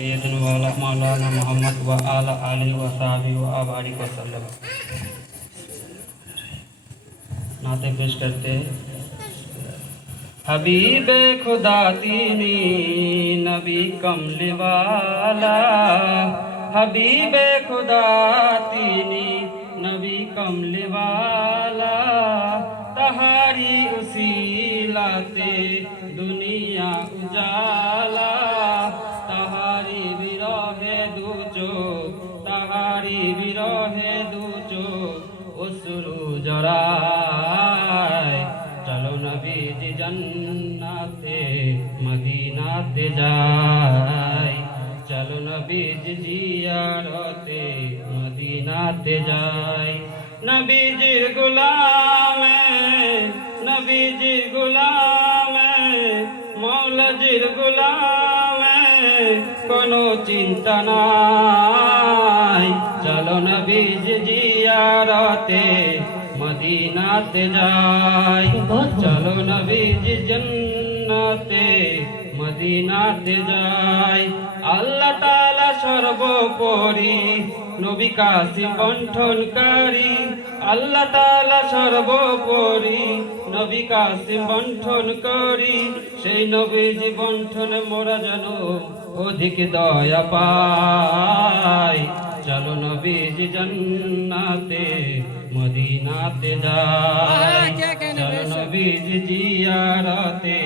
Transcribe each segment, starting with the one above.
सैयदना मौलाना मोहम्मद व आला आलिहि व सहाबिहि व अबारिक वसल्लम। नाते पेश करते हबीबे खुदा तीनी नबी कमली वाला, हबीबे खुदा तीनी नबी कमली वाला, तहारी उसीलाते दुनिया उजाला, तहारी बिरहे दूचो, तहारी बिरहे दूचो उसरु जराय। चलो नबी जी जन्नते मदीनाते जाय, चलो नबी जी जियारते मदीनाते जाय। नबी जी गुलाम नबी जी गुलाम मौला जी गुलाम कोनो चिंता नाय। चलो नबी जी जियारते मदीनाते जाय, चलो नबी जी जन्नते मदीनाते जाय। আল্লাহ তাআলা সর্বোপরি নবী কাসিম বণ্টনকারী, আল্লাহ তাআলা সর্বোপরি নবী কাসিম বণ্টনকারী, সেই নবীজি বণ্টনে মোরা যেন অধিক দয়া পাই। চলো নবীজি জান্নাতে মদিনাতে যাই, চলো নবীজি জিয়ারতে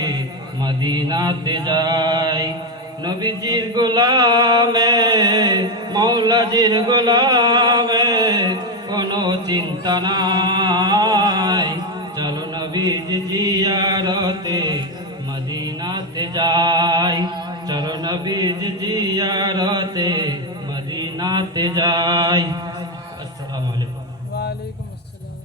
মদিনাতে যাই। নবীজির গোলামে মৌলাজির গোলামে কোনো চিন্তা নাই। চলো নবীজি জিয়ারতে মদিনাতে যাই, চলো নবীজি জিয়ারতে মদিনাতে যাই। আসসালামু আলাইকুম। वालेकुम अस्सलाम।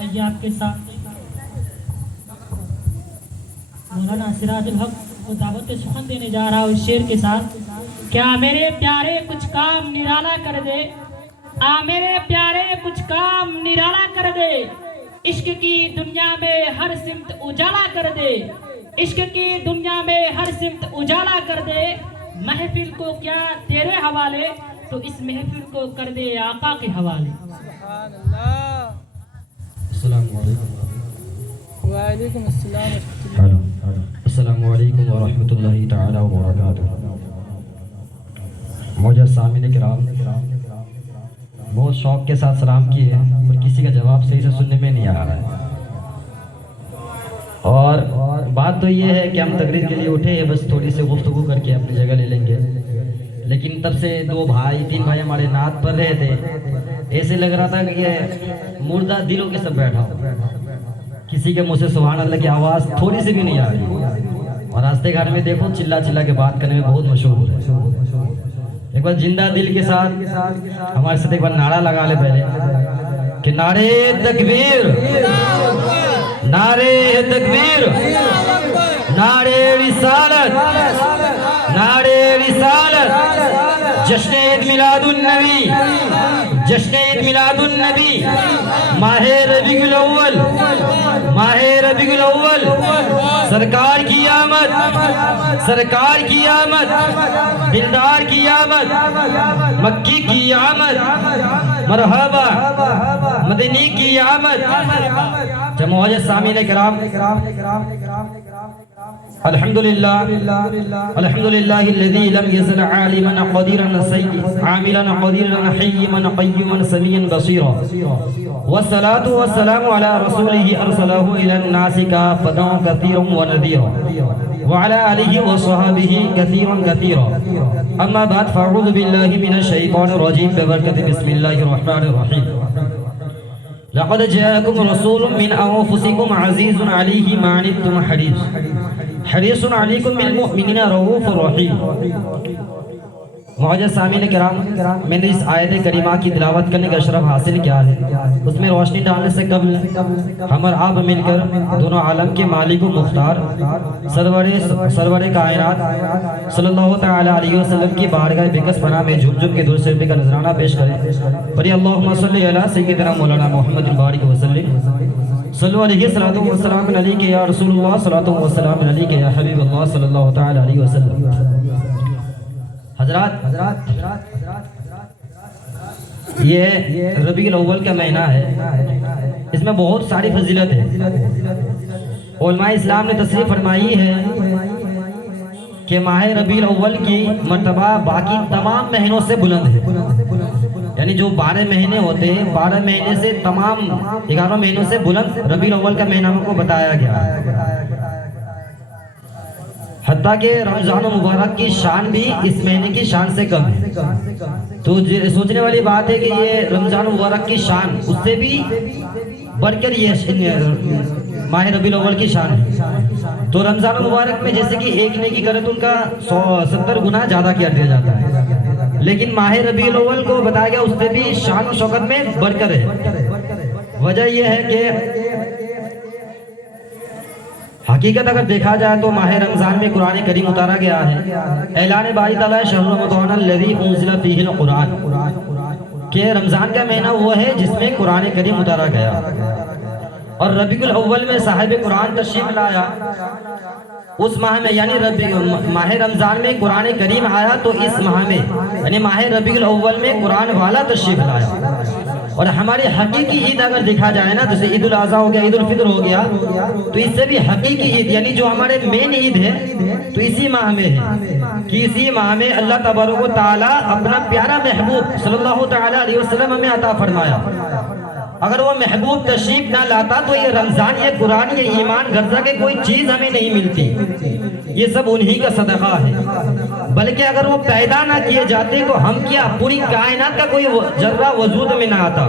आइए आपके साथ मौलाना सिराजुल हक को दावत सुखन देने जा रहा हूँ इस शेर के साथ। क्या मेरे प्यारे कुछ काम निराला कर दे, आ मेरे प्यारे कुछ काम निराला कर दे, इश्क की दुनिया में हर सिमत उजाला कर दे, इश्क की दुनिया में हर सिमत उजाला कर दे। महफिल को क्या तेरे हवाले, तो इस महफिल को कर दे आका के हवाले। सुभान अल्लाह। वालेकुम अस्सलाम। अस्सलामु अलैकुम व रहमतुल्लाहि तआला व बरकातुहू। मौजूद सामीन किराम, बहुत शौक के साथ सलाम किए हैं पर किसी का जवाब सही से सुनने में नहीं आ रहा है। और बात तो ये है कि हम तकरीर के लिए उठे हैं, बस थोड़ी सी गुफ्तगू करके अपनी जगह ले लेंगे। लेकिन तब से दो भाई तीन भाई हमारे नात पढ़ रहे थे, ऐसे लग रहा था कि ये मुर्दा दिलों के सब बैठा हो। किसी के मुँह से सुभान अल्लाह की आवाज़ थोड़ी सी भी नहीं आ रही। और रास्ते घाट में देखो चिल्ला चिल्ला के बात करने में बहुत मशहूर है। एक बार जिंदा दिल के साथ हमारे साथ एक बार नारा लगा ले पहले कि नारे तकबीर, नारे तकबीर, नारे रिसालत, नारे रिसालत। जश्न ईद मिलादुन नबी, जश्न ईद मिलादुन नबी, माहे रबीउल अव्वल, माहे रबीउल अव्वल। सरकार की आमद, सरकार की आमद, दिलदार की आमद, मक्की की आमद, मरहबा मदनी की आमद। जमाअत सामीन किराम, अल्हम्दुलिल्लाह, अल्हम्दुलिल्लाहिल्लज़ी लम यज़ल आलिमन क़दीरन आमिलन क़दीरन हय्यमन क़य्युमन समीअन बसीरा। वस्सलातु वस्सलामु अला रसूलिही अरसलहु इलन नासि काफ़तन कसीरन व नज़ीरा व अला आलिहि व स्वहाबिही कसीरन कसीरा। अम्मा बाद फ़अऊज़ु बिल्लाहि मिनश शैतानिर रजीम बिबरकति बिस्मिल्लाहिर रहमानिर रहीम। लक़द जाअकुम रसूलुम मिन अनफुसिकुम अज़ीज़ुन अलैहि मा अनित्तुम हरीसुन अलैकुम बिल मुमिनीना रऊफ़ुर रहीम। मुअज़्ज़ज़ सामीन किराम, मैंने इस आयत करीमा की तिलावत करने का शरफ हासिल किया है। उसमें रोशनी डालने से कबल हम और आप मिलकर दोनों आलम के मालिक व मुख्तार सरवर कायनात सल्लल्लाहु तआला अलैहि वसल्लम की बारगाह बेकस पनाह में झुम झुम के दूर से का नजराना पेश करें। पढ़िए अल्लाहुम्मा सल्ली अला सय्यिदिना मौलाना मुहम्मद बारिक वसल्लम सल्लल्लाहु अलैहि सल्लतु व सलाम अलैका या रसूलुल्लाह सल्लतु व सलाम अलैका या हबीबल्लाह सल्लल्लाहु तआला अलैहि वसल्लम। हजरात, ये रबीउल अव्वल का महीना है, इसमें बहुत सारी फजीलत है। उलमा इस्लाम ने तस्रीह फरमाई है कि माह रबीउल अव्वल की मर्तबा बाकी तमाम महीनों से बुलंद है। यानी जो 12 महीने होते हैं, 12 महीने से तमाम 11 महीनों से बुलंद रबीउल अव्वल का महीना को बताया गया। हत्ता कि रमजान मुबारक की शान भी इस महीने की शान से कम है। तो सोचने वाली बात है कि ये रमजान मुबारक की शान उससे भी बढ़कर ये माह रबीउल अव्वल की शान है। तो रमजान मुबारक में जैसे कि एक नेकी करे तो उनका 70 गुना ज्यादा किया दिया जाता है, लेकिन माह रबीउल अव्वल को बताया गया उससे भी शान और शौकत में बढ़कर है। वजह यह है कि हकीकत अगर देखा जाए तो माह रमजान में कुरान करीम उतारा गया है। ऐलान बारी ताला शहर रमज़ान अल्लज़ी उन्ज़िला फ़ीहिल कुरान, कि रमजान का महीना वो है जिसमें कुरान करीम उतारा गया। और रबीउल अव्वल में साहिब कुरान तशरीफ लाया उस माह में, यानी माह रमजान में कुरान करीम आया तो इस माह में यानी माह रबीउल अव्वल में कुरान वाला तशरीफ लाया। और हमारी हकीकी ईद अगर देखा जाए ना, जैसे ईद उल अज़हा हो गया, ईद उल फितर हो गया, तो इससे भी हकीकी ईद यानी जो हमारे मेन ईद है तो इसी माह में है कि इसी माह में अल्लाह तबारक व तआला अपना प्यारा महबूब सल्लल्लाहु तआला अलैहि वसल्लम हमें अता फरमाया। अगर वो महबूब तशरीफ ना लाता तो ये रमजान, ये कुरान, ये ईमान गर्जा के कोई चीज हमें नहीं मिलती। ये सब उन्हीं का सदका है। बल्कि अगर वो पैदा ना किए जाते तो हम क्या, पूरी कायनात का कोई जर्रा वजूद में ना आता।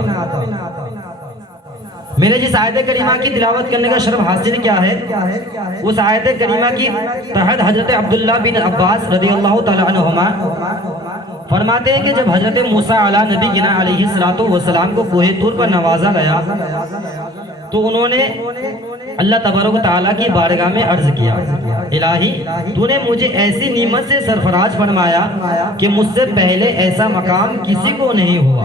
मैंने जिस आयत करीमा की तिलावत करने का शर्फ हासिल किया है, उस आयत करीमा की तहत हजरत अब्दुल्ला बिन अब्बास रज़ियल्लाहु तआला अन्हुमा फरमाते हैं कि जब हजरत मूसा अला नबी गिना अलैहिस्सलातु वस्सलाम को कोहे तूर पर नवाजा गया तो उन्होंने अल्लाह तबारक व तआला की बारगाह में अर्ज किया, इलाही तूने मुझे ऐसी नीमत से सरफराज फरमाया कि मुझसे पहले ऐसा मकाम किसी को नहीं हुआ।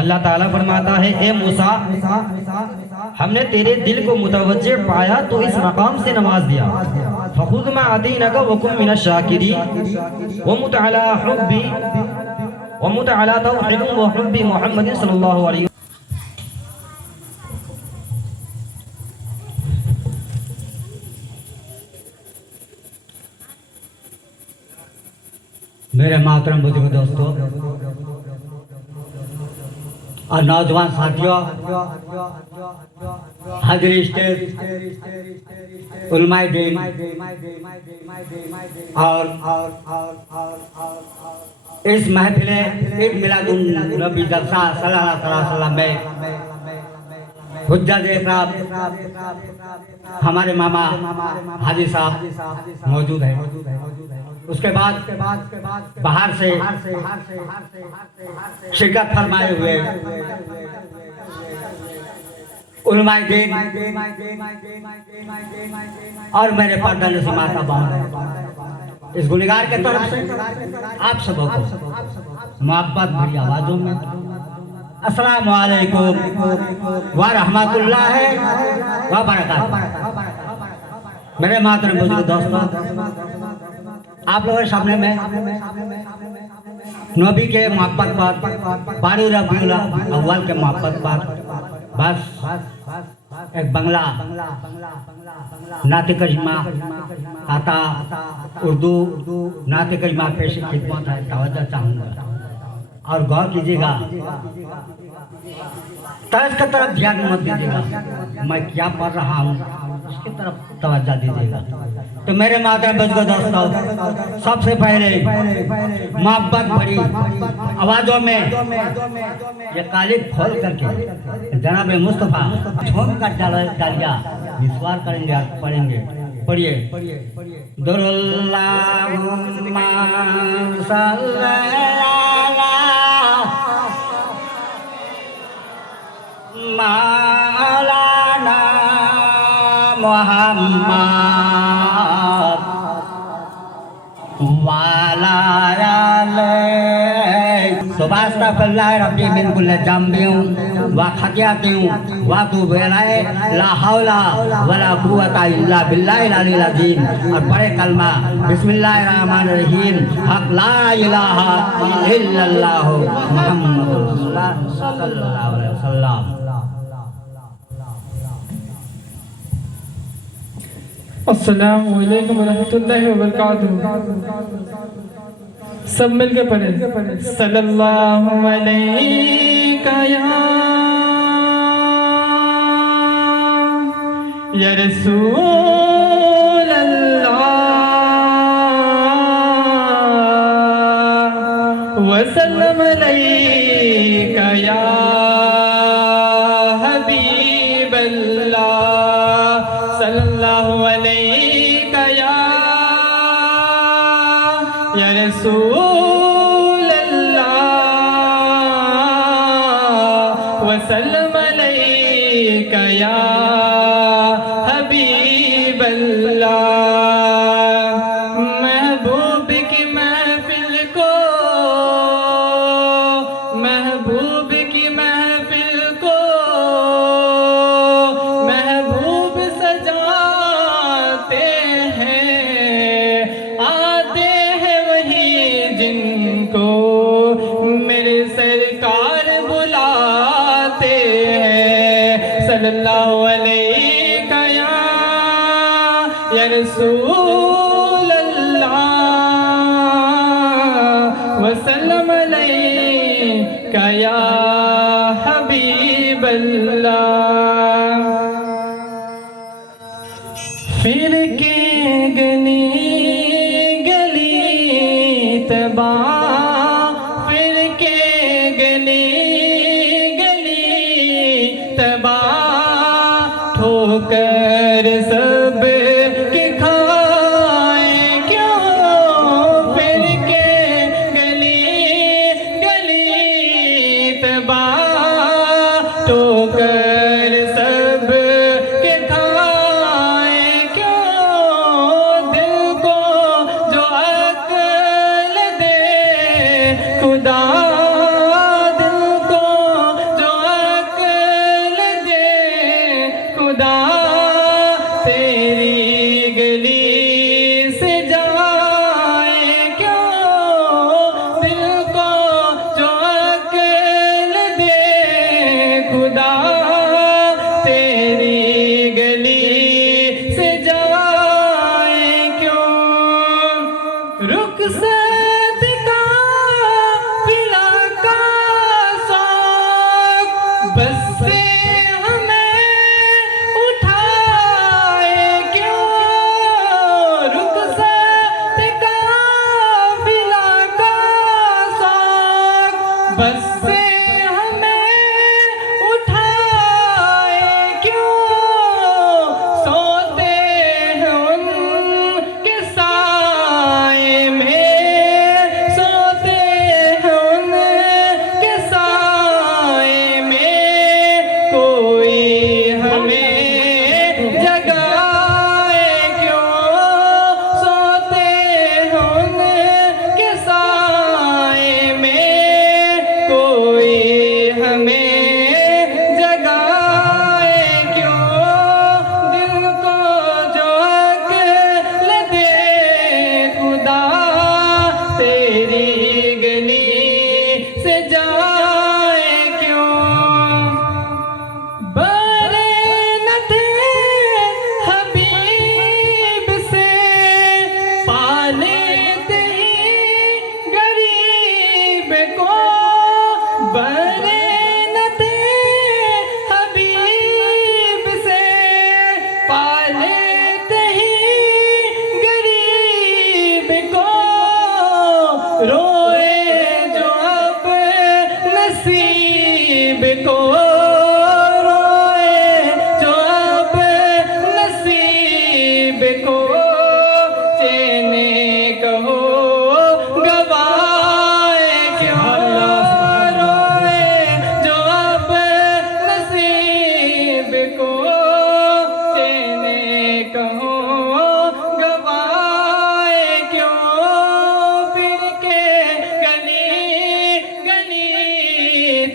अल्लाह ताला फरमाता है, ए मूसा, हमने तेरे दिल को मुतवज्जे पाया तो इस मकाम से नवाज दिया। फखुद मा अतीनका वकुम मिनश शाकिरीन व मुतअला हुब्बी व मुतअला तौहीद व हुब्बी मुहम्मद सल्लल्लाहु अलैहि। मेरे मोहतरम बुजुर्ग दोस्तों और नौजवान साथियों, हाजिर स्टेज उलमाए दीन और इस महफिल ईद मिलादुन नबी जलसा सल्लल्लाहु अलैहि वसल्लम में हुज्जत साहब हमारे मामा हाजी साहब मौजूद है। उसके बाद बाहर से शिरकत फरमाए हुए उलमाए दीन और मेरे पर्दा से माता बहन, इस गुनहगार के तरफ से आप सबको मोहब्बत भरी आवाजों में अस्सलामु अलैकुम व रहमतुल्लाहि व बरकातहू। मेरे मोहतरम बुजुर्ग दोस्तों, आप लोगों के सामने में नबी के मोहब्बत पर, बारी रबीउल अव्वल के मोहब्बत पर बस एक बंगला नाते करीमा आता उर्दू नाते करीमा पेश खिदमत है, तवज्जो चाहूँगा और गौर कीजिएगा, तर्ज की तरफ ध्यान मत दीजिएगा, मैं क्या पढ़ रहा हूँ उसकी तरफ तवज्जो दीजिएगा। तो मेरे मोहतरम बुजुर्ग दोस्तों, सबसे पहले मोहब्बत भरी आवाजों में ये कालिब खोल करके जनाब मुस्तफा झूम कर डालिया विश्वास करेंगे और पढ़ेंगे। पढ़िए दुरुल्लाहुम्मा सल्ली अला मौलाना मुहम्मद वाला सुबास्तागफिरुल्लाह रब्बी मिन कुल्लि ज़ंबिन व खतियतिन व तूबु इलैहि ला हौला वला कुव्वता इल्ला बिल्लाहिल अलिय्यिल अज़ीम। और बड़े कलमा बिस्मिल्लाहिर रहमानिर रहीम हक ला इलाहा इल्लल्लाह मुहम्मदुर रसूलुल्लाह सल्लल्लाहु अलैहि वसल्लम। अस्सलामु अलैकुम रहमतुल्लाहि व बरकातुहू। सब मिलके पढ़े सल्लल्लाहु अलैका या रसूल अल्लाह व सल्लम अलैका या हबीब अल्लाह सल्लल्लाहु अलैका या रसूल अल्लाह व सल्लम अलैका या हबीब अल्लाह। महबूब की महफिल को महबूब की महफिल को महबूब सजाते हैं आते जिनको मेरे सरकार बुलाते हैं सल्लल्लाहु अलैका या रसूल अल्लाह व सल्लम अलैका या हबीब अल्लाह। फिर के गली तबा फिर के गली तबा ठोकर सब के खाए क्यों। फिर के गली तबा ठोकर सब के खाए क्यों। दिल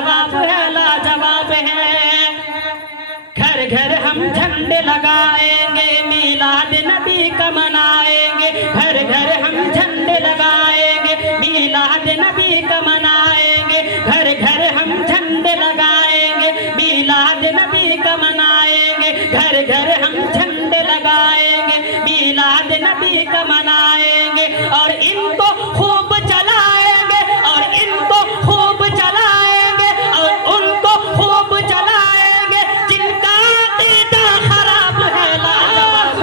लाजवाब है, लाजवाब है। घर घर हम झंडे लगाएंगे, मीलाद नबी का मनाएंगे। घर घर हम झंडे लगाएंगे, मीलाद नबी का मनाएंगे। घर घर हम झंडे लगाएंगे, मीलाद नबी का मनाएंगे। घर घर हम झंडे लगाएंगे, मीलाद नबी का मनाएंगे। और इनको खूब चलाएंगे, और इनको खूब चलाएंगे, और उनको खूब चलाएंगे जिनका अकीदा खराब है। लाजवाब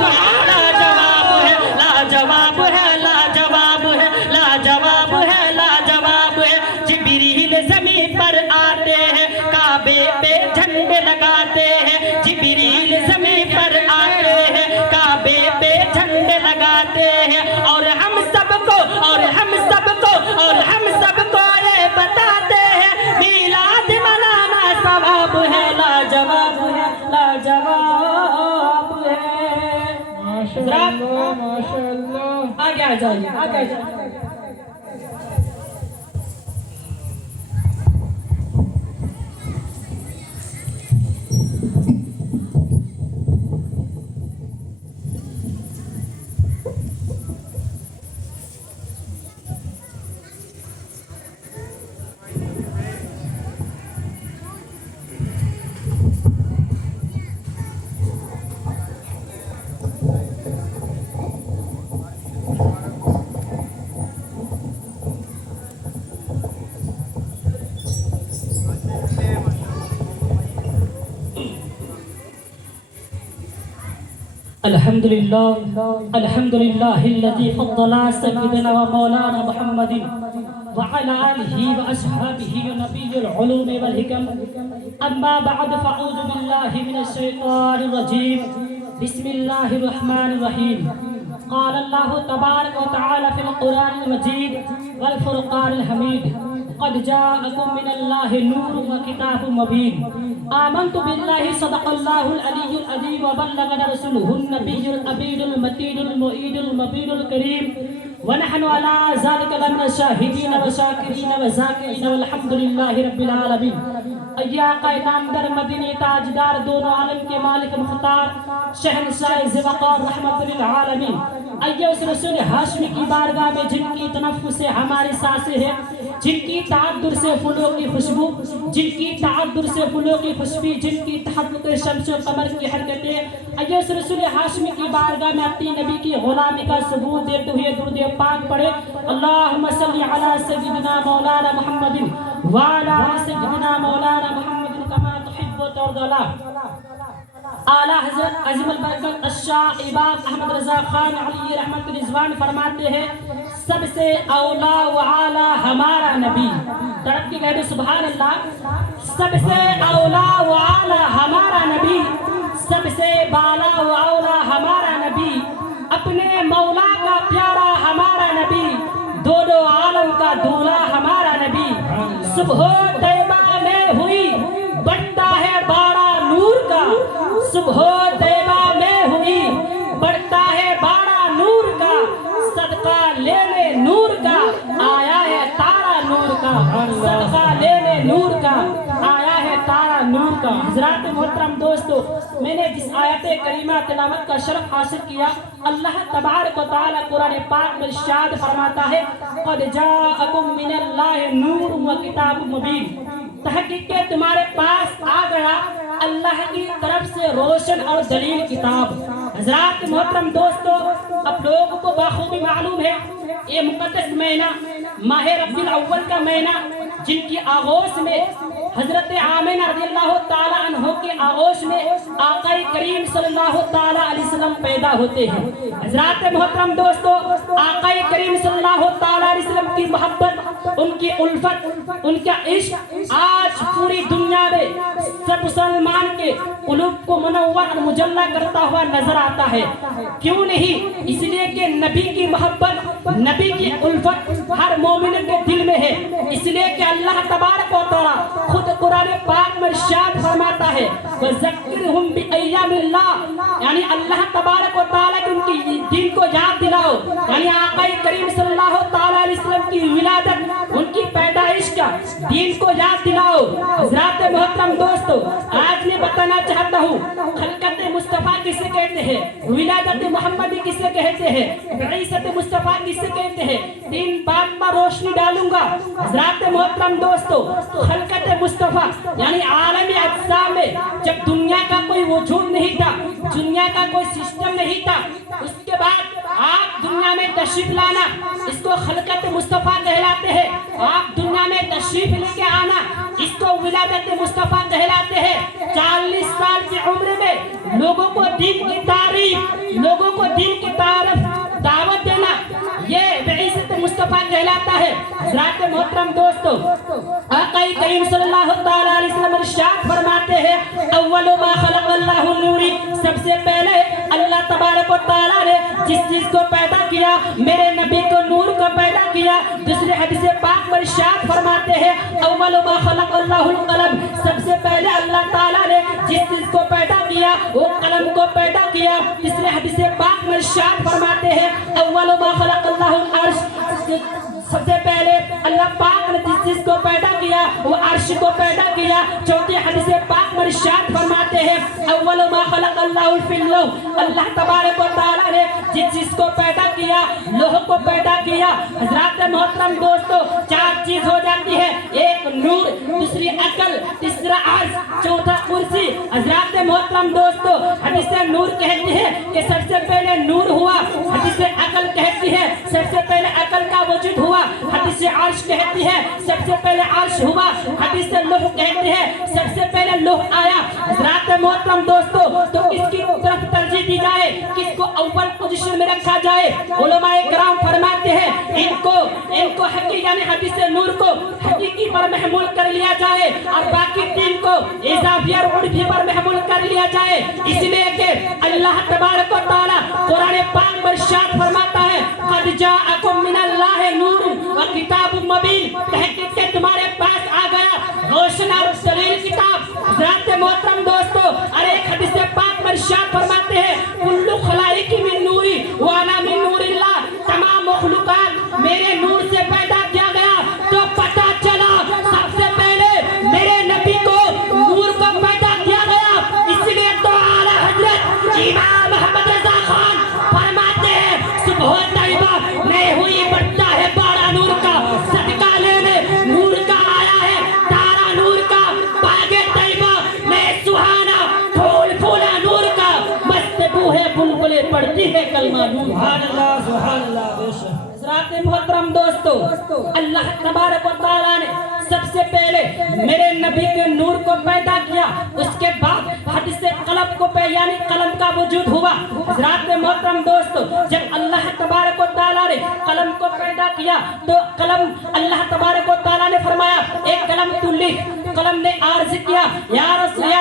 है, लाजवाब है, लाजवाब है, लाजवाब है, लाजवाब है। जिब्रील ज़मीन पर आते हैं, काबे पे झंडे लगाते हैं। जिब्रील ज़मीन पर आते हैं, काबे पे झंडे लगाते हैं। और हम सबको, और हम सबको, और हम सबको ये बताते हैं मीलाद मनाना सवाब है। लाजवाब है, लाजवाब है। माशाअल्लाह माशाअल्लाह। आगे आ जाइए, आगे आ जाइए। अल्हम्दुलिल्लाह, अल्हम्दुलिल्लाहिल्लज़ी फ़द्दला सय्यदना व मौलाना मुहम्मदिन व अला आलिहि व अस्हाबिहि व नबिय्युल उलूम वल हिकम। अम्मा बअद फ़अऊज़ु बिल्लाहि मिनश शैतानिर रजीम। बिस्मिल्लाहिर रहमानिर रहीम। क़ाल अल्लाहु तबारक व तआला फ़िल क़ुरानिल मजीद वल फ़ुरक़ानिल हमीद। क़द जाअकुम मिनल्लाहि नूरुन व किताबुम मुबीन। आमन्तु बिल्लाहि सदक़ल्लाहुल अलिय्युल अज़ीम व बल्लगना रसूलुहुन नबिय्युल अमीनुल मतीनुल मुईनुल मुबीनुल करीम। व नहनु अला ज़ालिका लमिन शाहिदीन व शाकिरीन व ज़ाकिरीन वल्हम्दुलिल्लाहि रब्बिल आलमीन। अय्या कायनामदार मदीने ताजदार, दोनों आलम के मालिक मुख्तार, शहंशाह ज़िवक़ार रहमतुल लिल आलमीन। अय्या उस रसूल हाशमी की बारगाह में जिनकी तनफ़्फ़ुस से हमारी सांसें हैं, जिनकी ताअद्दुर से फूलों की खुशबू, जिनकी ताअद्दुर से फूलों की खुशबू, जिनकी तहब्बुक शम्स व कमर की हरकतें। अय्या उस रसूल हाशमी की बारगाह में अपनी नबी की गुलामी का सबूत देते हुए दुरूद पाक पढ़े। अल्लाहुम्मा सल्लि अला सय्यिदिना मौलाना मुहम्मदिन व अला आलि सय्यिदिना मौलाना मुहम्मदिन कमा तुहिब्बु व तर्दा। आला हज़रत अज़ीमुल बरकत अश-शाह इबाद अहमद रज़ा खान अली रहमतुल रिज़वान फरमाते हैं, सबसे औला व आला हमारा नबी। तड़प के कहे सुभान अल्लाह। सबसे औला व आला हमारा नबी, सबसे बाला व औला हमारा नबी, अपने मौला का प्यारा हमारा नबी, दोनों आलम का दूल्हा हमारा नबी। सुबह तैबा में हुई बढ़ता है बाड़ा नूर का, सुबह तैबा में हुई बढ़ता है बाड़ा नूर का, सदका लेने नूर का आया है तारा नूर का, सदका लेने नूर का आया है तारा नूर का। हज़रात मोहतरम दोस्तों, मैंने जिस आयत करीमा तिलावत का शरफ हासिल किया, अल्लाह तबारक व तआला कुरान पाक में इरशाद फरमाता है, क़द जाअकुम मिनल्लाहि नूरुन व किताबुम मुबीन। तहक़ीक़ के तुम्हारे पास आ गया अल्लाह की तरफ से रोशन और दलील किताब। हज़रात मोहतरम दोस्तों, अब लोगों को बखूबी मालूम है ये मुक़द्दस महीना माह रबीउल अव्वल का महीना, जिनकी आगोश में हजरत आमिना रज़ियल्लाहु ताला अन्हो के आगोश में आक़ाए करीम सल्लल्लाहु ताला अलैहि वसल्लम पैदा होते हैं। हज़रात मोहतरम दोस्तों, आक़ाए करीम सल्लल्लाहु ताला अलैहि वसल्लम की मोहब्बत, उनकी उल्फत, उनका इश्क आज पूरी दुनिया में सब मुसलमान के क़ुलूब को मुनव्वर और मुजल्ला करता हुआ नजर आता है। क्यों नहीं? इसलिए कि नबी की मोहब्बत, नबी की उल्फत हर मोमिन के दिल में है। इसलिए कि अल्लाह तबारक व तआला खुद कुरान पाक में इरशाद फरमाता है, वज़क्किरहुम बिअय्यामिल्लाह, यानी अल्लाह तबारक व तआला के उनकी दिन को याद दिलाओ, यानी आक़ाए करीम सल्लल्लाहु ताला अलैहि वसल्लम की विलादत, उनकी पैदाइश का दीन को याद दिलाओ। हज़रात मोहतरम दोस्तों, आज मैं बताना चाहता हूँ खलकत मुस्तफ़ा किसे कहते हैं, विलादत मोहम्मदी किसे कहते हैं, बईसत मुस्तफ़ा किसे कहते हैं, 3 बात पर रोशनी डालूंगा। हज़रात मोहतरम दोस्तों, खलकत मुस्तफ़ा यानी आलम अज्जा में जब दुनिया का कोई वजूद नहीं था, दुनिया का कोई सिस्टम नहीं था, उसके बाद आप दुनिया में तशरीफ लाना, इसको खलकत मुस्तफ़ा कहलाते हैं। आप दुनिया में तशरीफ लेके आना, इसको विलादत मुस्तफ़ा कहलाते हैं। 40 साल की उम्र में लोगों को दीन की तारीफ, लोगों को दीन की दावत देना, ये बईसत मुस्तफ़ा कहलाता है। हज़रात मोहतरम दोस्तों, आका करीम सल्लल्लाहु तआला अलैहि वसल्लम इरशाद फरमाते हैं, अव्वलु मा खलक़ल्लाहु नूरी, सबसे पहले अल्लाह तबारक व तआला ने जिस चीज को पैदा किया, मेरे नबी को नूर को पैदा किया। दूसरे हदीस पाक में इरशाद फरमाते हैं, अव्वलु मा खलक़ल्लाहुल कलम, सबसे पहले अल्लाह ताला ने जिस चीज को पैदा किया वो कलम को पैदा किया। तीसरे हदीस पाक में इरशाद फरमाते हैं, अव्वलु मा खलक़ल्लाहुल अर्श, सबसे पहले अल्लाह पाक ने जिस चीज को पैदा किया वो अर्श को पैदा किया। चौथी हदीस पाक में इरशाद फरमाते हैं, अव्वलु मा खलक़ल्लाहुल फिल्ल, अल्लाह तबारक व तआला ने जिस चीज को पैदा किया लोह को पैदा किया। हज़रात मोहतरम दोस्तों, 4 चीज हो जाती है, एक नूर, दूसरी अकल, तीसरा अर्श, चौथा कुर्सी। हज़रात मोहतरम दोस्तों, हदीस नूर कहती है कि सबसे पहले नूर हुआ, हदीस अकल कहती है सबसे पहले अकल का वजूद हुआ, हदीस अर्श कहती है सबसे पहले अर्श हुआ, हदीस लौह कहती है सबसे पहले लौह आया। हज़रात मोहतरम दोस्तों, तो किसकी तरफ तरजीह दी जाए, किसको अव्वल पोजीशन में रखा जाए? उलमाए किराम फरमाते हैं इनको हकीकी यानी हदीस नूर को हकीकी पर महमूल कर लिया जाए और बाकी 3 को इजाफी और उर्फी पर महमूल कर लिया जाए। इसलिए कि अल्लाह तबारक व तआला कुरान पाक में इरशाद फरमाता है, क़द जाअकुम मिनल्लाहि नूरुन व किताबुम मुबीन, तहकीक से तुम्हारे पास आ गया रोशन और दलील किताब। हज़रात मोहतरम दोस्तों, अरे एक हदीस पाक में इरशाद फरमाते हैं, कुल्लु खलाइकी मिन नूरी व अना मिन नूरिल्लाह, तमाम मखलूकात मेरे नूर से पैदा किया गया। तो पता चला सबसे पहले मेरे नबी को नूर को पैदा किया गया। इसलिए तो आला हजरत इमाम मोहम्मद रज़ा खान फरमाते हैं, सुबह तैयबा नहीं हुई बढ़ता है बारा नूर का, सदका लेने नूर का आया है तारा नूर का, बागे तैयबा में सुहाना फूल फूला नूर का, मस्त बूहे बुलबुले पड़ती है कलमा नूर। सुभान अल्लाह बेशक। हज़रात मोहतरम दोस्तों, अल्लाह तबारक व तआला ने सबसे पहले मेरे नबी के नूर को पैदा किया, उसके बाद हदीस कलम को यानी कलम का वजूद हुआ। हज़रात मोहतरम दोस्तों, जब अल्लाह तबारक व तआला ने कलम को पैदा किया तो कलम अल्लाह तबारक व तआला ने फरमाया, एक कलम तू लिख। कलम ने अर्ज किया, या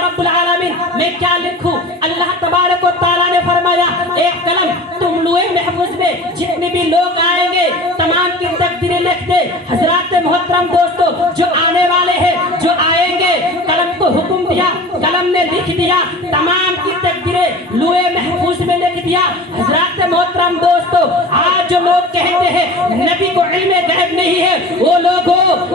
रब्बुल आलमीन मैं क्या लिखूं? अल्लाह तबारक व तआला ने फरमाया, एक कलम तुम लौह महफूज में जितने भी लोग आएंगे तमाम की तकदीरें लिख दे। हज़रात मोहतरम दोस्तों, जो आने वाले हैं जो आएंगे, कलम को हुक्म दिया, कलम ने लिख दिया, तमाम की तकदीरें लौह महफूज में लिख दिया। हज़रात मोहतरम दोस्तों, आज जो लोग कहते हैं नबी को इल्म गैब नहीं है, वो लोग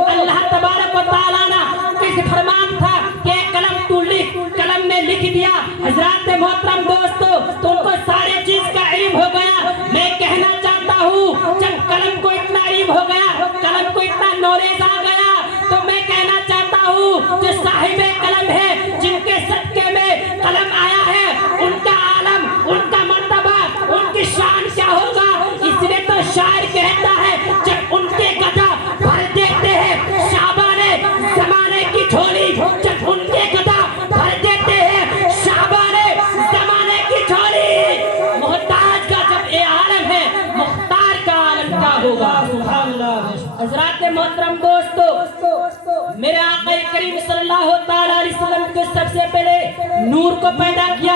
अल्लाह तबारक व तआला ना किस फरमान था कि कलम तू लिख, कलम ने लिख दिया। हज़रात मोहतरम दोस्तों, तो उनको सारे चीज का इल्म हो गया। मैं कहना चाहता हूँ, जब कलम को इतना इल्म हो गया, कलम को इतना नॉलेज आ गया, तो मैं कहना चाहता हूँ जो साहिबे कलम है, जिनके सदके में कलम आया है, उनका आलम, उनका मर्तबा, उनकी शान क्या होगा। इसलिए तो शायर कहता है, जब उनके गदा भर देते हैं शाबाने जमाने की झोली, जब उनके गदा भर देते हैं शाबाने जमाने की झोली। मोहताज का जब ये आलम है, मुख्तार का आलम क्या होगा। हज़रात मोहतरम दोस्तों, मेरे आका करीम सल्लल्लाहु तआला अलैहि वसल्लम को सबसे पहले नूर को पैदा किया।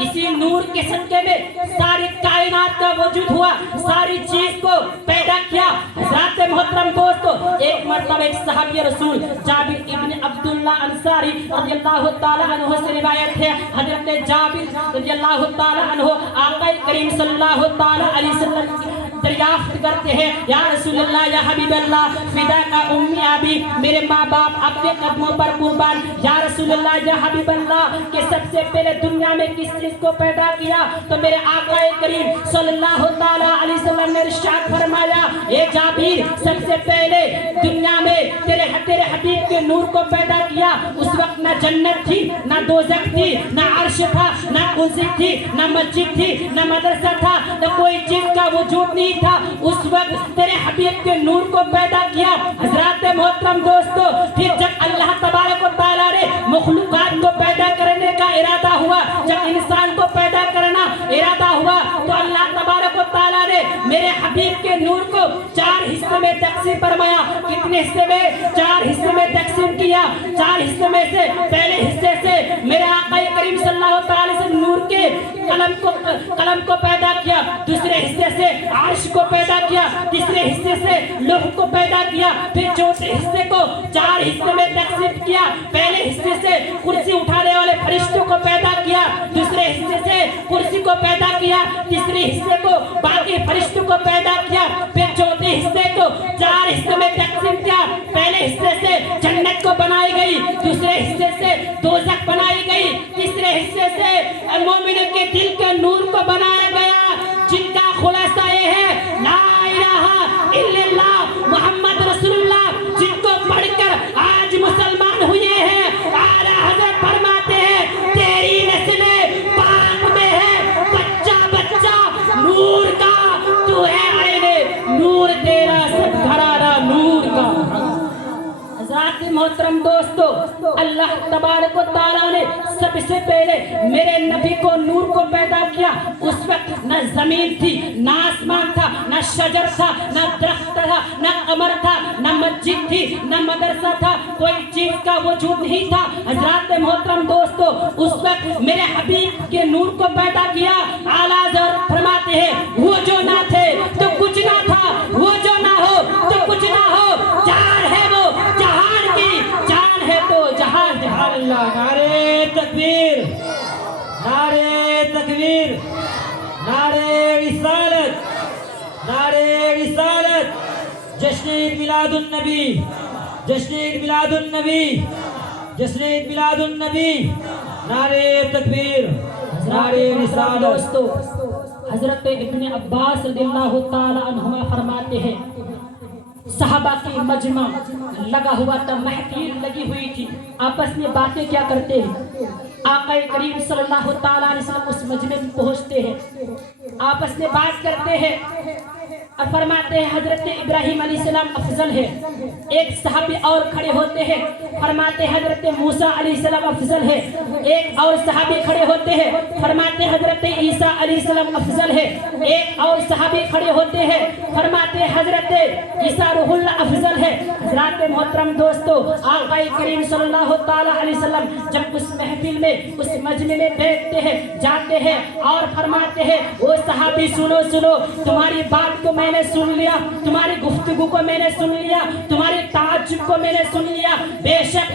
इसी नूर के सदके में सारी कायनात का वजूद हुआ, सारी चीज को पैदा किया। हज़रात मोहतरम दोस्तों, एक मरतबा एक सहाबी रसूल जाबिर इब्न अब्दुल्लाह अंसारी रज़ियल्लाहु तआला अन्हु से रिवायत है, हज़रत जाबिर रज़ियल्लाहु तआला अन्हु आका करीम सल्लल्लाहु तआला अलैहि वसल्लम दरियाफ्त करते हैं, या रसूलल्लाह या हबीबल्लाह फिदा का उम्मी अबी, मेरे माँ बाप आपके कदमों पर कुर्बान। या रसूलल्लाह या हबीबल्लाह के सबसे पहले दुनिया में किस चीज को पैदा किया? तो मेरे आका करीम सल्लल्लाहु ताला अलैहि वसल्लम ने इरशाद फरमाया, ए जाबिर, सबसे पहले दुनिया में तेरे हबीब के नूर को पैदा किया। उस वक्त ना जन्नत थी, ना दोज़ख थी, ना अर्श था, ना कुर्सी थी, ना मस्जिद थी, ना मदरसा था, ना कोई चीज का वजूद नहीं था। उस वक्त तेरे हबीब के नूर को पैदा किया। हजरात मोहतरम दोस्तों, फिर जब अल्लाह तबारक व तआला ने मखलूकात को पैदा करने का इरादा हुआ, जब इंसान को पैदा करना इरादा हुआ, तो अल्लाह तबारक व तआला ने मेरे हबीब के नूर को 4 हिस्से में तकसीम फरमाया। कितने हिस्से में? 4 हिस्से में तकसीम किया। 4 हिस्से में से पहले हिस्से से मेरे आका करीम सल्लल्लाहु अलैहि वसल्लम नूर के कलम को पैदा किया। दूसरे हिस्से से अर्श को पैदा किया। तीसरे हिस्से से लौह को पैदा किया। फिर चौथे हिस्से को 4 हिस्से में तकसीम किया। पहले हिस्से से कुर्सी उठाने वाले फरिश्तों को पैदा किया। दूसरे हिस्से से कुर्सी को पैदा किया। तीसरे हिस्से को बाकी फरिश्तों को पैदा किया। फिर चौथे हिस्से को 4 हिस्से में तकसीम किया। पहले हिस्से से जन्नत को बनाई गई, दूसरे हिस्से से दोज़ख बनाई गई, तीसरे हिस्से से मोमिनों के दिल के नूर को बनाया गया, जिनका खुलासा ये है ला इलाहा इल्लल्लाह मुहम्मद रसूलुल्लाह, जिनको पढ़कर आज मुसलमान हुए हैं। आला हज़रत फरमाते हैं, तेरी नस्लें पाक में है, बच्चा बच्चा नूर का तू है, आईने नूर तेरा सब घराना नूर का। हज़रात मोहतरम दोस्तों, अल्लाह तबारक व तआला ने सबसे पहले मेरे नबी को नूर को पैदा किया। उस वक्त न जमीन थी, न आसमान था, न शजर था, न दरख्त था, न कमर था, न मस्जिद थी, न मदरसा था, कोई चीज का वजूद नहीं था। हज़रात मोहतरम दोस्तों, उस वक्त मेरे हबीब के नूर को पैदा किया। आला हज़रत फरमाते हैं, वो जो ना थे तो कुछ ना था, वो जो ना हो तो कुछ ना हो, जान है वो जहान की, जान है तो जहान जहान। अल्लाह, नारे तकबीर, नारे तकबीर, नारे रिसालत, नारे रिसालत, जश्न ईद मिलादुन नबी, जश्न ईद मिलादुन नबी, जश्न ईद मिलादुन नबी, नारे तकबीर, नारे रिसालत। दोस्तों, हजरत इब्ने अब्बास रज़ियल्लाहु ताला अन्हुमा फरमाते हैं, सहाबा की मजमा लगा हुआ था, महफिल लगी हुई थी, आपस में बातें क्या करते हैं। आका करीम सल्लल्लाहु ताला अलैहि वसल्लम उस मजमे में पहुंचते हैं, आपस में बात करते हैं और फरमाते हैं हजरत इब्राहिम अलैहिस्सलाम अफजल है। एक सहाबी और खड़े होते हैं, फरमाते हैं हजरत मूसा अलैहिस्सलाम अफजल है। एक और सहाबी खड़े होते हैं, फरमाते हैं हजरत ईसा अलैहिस्सलाम अफजल है। एक और सहाबी खड़े होते हैं, फरमाते हैं हजरत ईसा रूहुल अफजल है। हजरात मोहतरम दोस्तों, आका करीम सल्लल्लाहु ताला अलैहि वसल्लम जब उस महफिल में, उस मजमे में बैठते हैं, जाते हैं और फरमाते हैं, ओ सहाबी सुनो सुनो, तुम्हारी बात को मैंने सुन लिया, तुम्हारी गुफ्तगू को मैंने सुन लिया, तुम्हारे ताज्जुब को मैंने सुन लिया। बेशक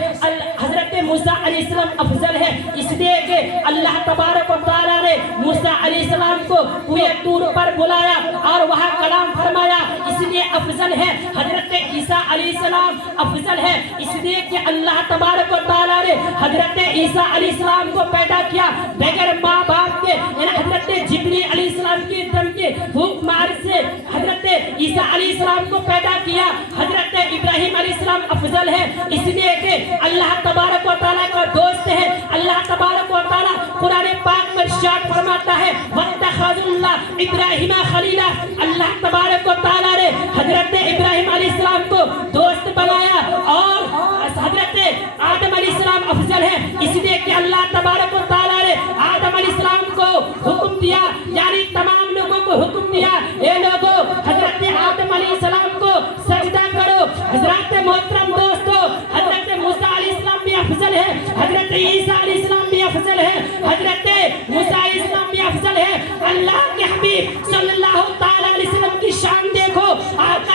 हजरत मूसा अलैहिस्सलाम अफजल है, इसलिए कि अल्लाह तबारक व तआला ने मूसा अलैहिस्सलाम को कुए तूर पर बुलाया और वहाँ कलाम फरमाया, इसलिए अफजल है। हजरत ईसा अलैहिस्सलाम अफजल है, इसलिए कि अल्लाह तबारक व तआला ने हजरत ईसा अलैहिस्सलाम को पैदा किया बगैर माँ बाप के। हजरत जिब्रील अलैहिस्सलाम की दम के हुक्म से हजरत ईसा अलैहिस्सलाम को पैदा किया। हजरत इब्राहिम अलैहिस्सलाम अफजल है, इसलिए कि अल्लाह तबारक व तआला का दोस्त है। अल्लाह तबारक व तआला कुरान पाक में इरशाद फरमाता है, वत्तखज़ुल्लाह इब्राहिम खलीला, अल्लाह तबारक व तआला ने हजरत इब्राहिम अलैहिस्सलाम को दोस्त बनाया। और हजरत आदम अलैहिस्सलाम अफजल है, इसलिए कि अल्लाह तबारक व तआला ने आदम अलैहिस्सलाम को हुक्म दिया, यानी तमाम लोगों को हुक्म दिया, ए लोगों हजरत आदम अलैहिस्सलाम को सजदा करो। हजरत मोहतरम दोस्तों, हजरत मूसा अलैहिस्सलाम भी अफजल है, हजरत ईसा अलैहिस्सलाम भी अफजल है, हजरत मूसा अलैहिस्सलाम भी अफजल है। अल्लाह के हबीब सल्लल्लाहु ताला अलैहि वसल्लम की शान देखो, आका